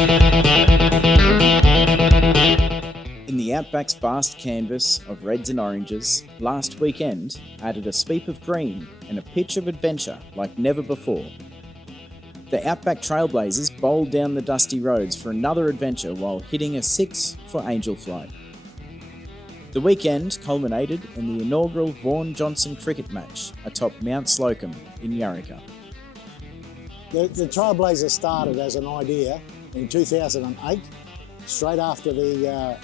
In the Outback's vast canvas of reds and oranges, last weekend added a sweep of green and a pitch of adventure like never before. The Outback Trailblazers bowled down the dusty roads for another adventure while hitting a 6 for Angel Flight. The weekend culminated in the inaugural Vaughan Johnson cricket match atop Mount Slocum in Yarrika. The Trailblazers started as an idea in 2008, straight after the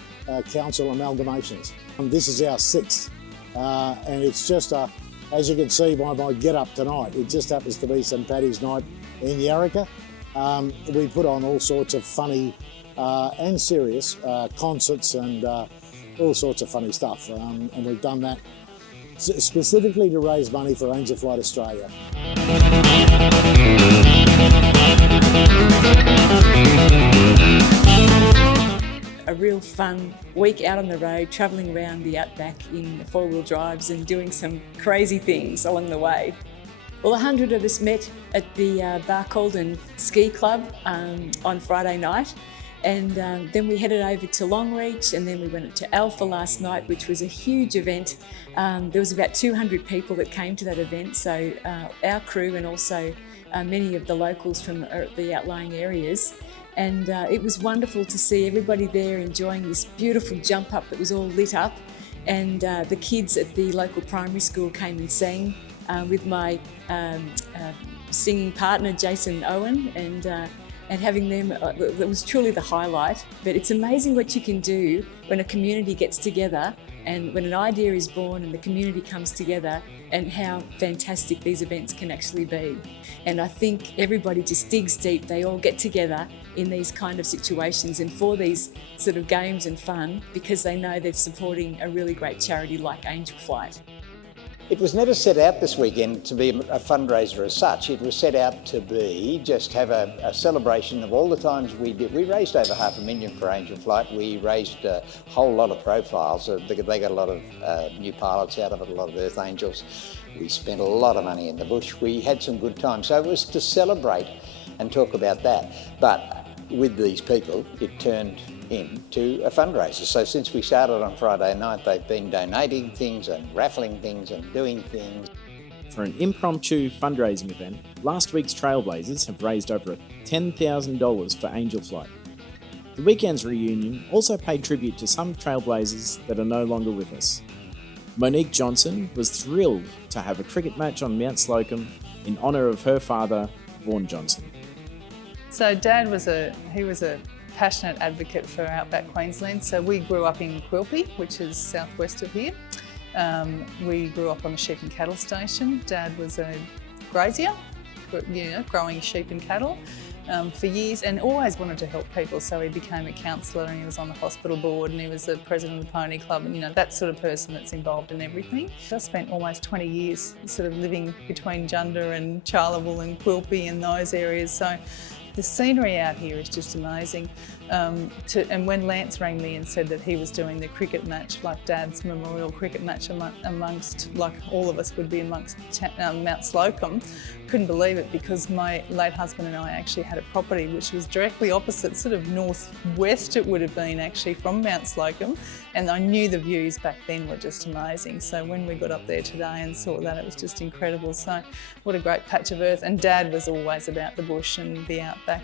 council amalgamations. And this is our 6th, and it's just, as you can see by my get-up tonight, it just happens to be St Paddy's night in Yarrika. We put on all sorts of funny and serious concerts and all sorts of funny stuff, and we've done that specifically to raise money for Angel Flight Australia. A real fun week out on the road, travelling around the Outback in 4-wheel drives and doing some crazy things along the way. Well, 100 of us met at the Barcaldine Ski Club on Friday night, and then we headed over to Longreach, and then we went to Alpha last night, which was a huge event. There was about 200 people that came to that event, so our crew and also many of the locals from the outlying areas. And it was wonderful to see everybody there enjoying this beautiful jump up that was all lit up. And the kids at the local primary school came and sang with my singing partner, Jason Owen, and having them, that was truly the highlight. But it's amazing what you can do when a community gets together and when an idea is born and the community comes together, and how fantastic these events can actually be. And I think everybody just digs deep. They all get together in these kind of situations and for these sort of games and fun, because they know they're supporting a really great charity like Angel Flight. It was never set out this weekend to be a fundraiser as such. It was set out to be just have a celebration of all the times we did. We raised over $500,000 for Angel Flight. We raised a whole lot of profiles. They got a lot of new pilots out of it, a lot of Earth Angels. We spent a lot of money in the bush. We had some good times. So it was to celebrate and talk about that. But with these people, it turned into a fundraiser. So since we started on Friday night, they've been donating things and raffling things and doing things. For an impromptu fundraising event, last week's Trailblazers have raised over $10,000 for Angel Flight. The weekend's reunion also paid tribute to some Trailblazers that are no longer with us. Monique Johnson was thrilled to have a cricket match on Mount Slocum in honour of her father, Vaughan Johnson. So Dad was a passionate advocate for Outback Queensland. So we grew up in Quilpie, which is southwest of here. We grew up on a sheep and cattle station. Dad was a grazier, growing sheep and cattle for years, and always wanted to help people. So he became a counsellor, and he was on the hospital board, and he was the president of the pony club, and that sort of person that's involved in everything. I spent almost 20 years sort of living between Junda and Charleville and Quilpie and those areas. So the scenery out here is just amazing. And when Lance rang me and said that he was doing the cricket match, like Dad's memorial cricket match amongst, like all of us would be amongst Mount Slocum, couldn't believe it, because my late husband and I actually had a property which was directly opposite, sort of northwest it would have been actually from Mount Slocum, and I knew the views back then were just amazing. So when we got up there today and saw that, it was just incredible. So what a great patch of earth, and Dad was always about the bush and the outback.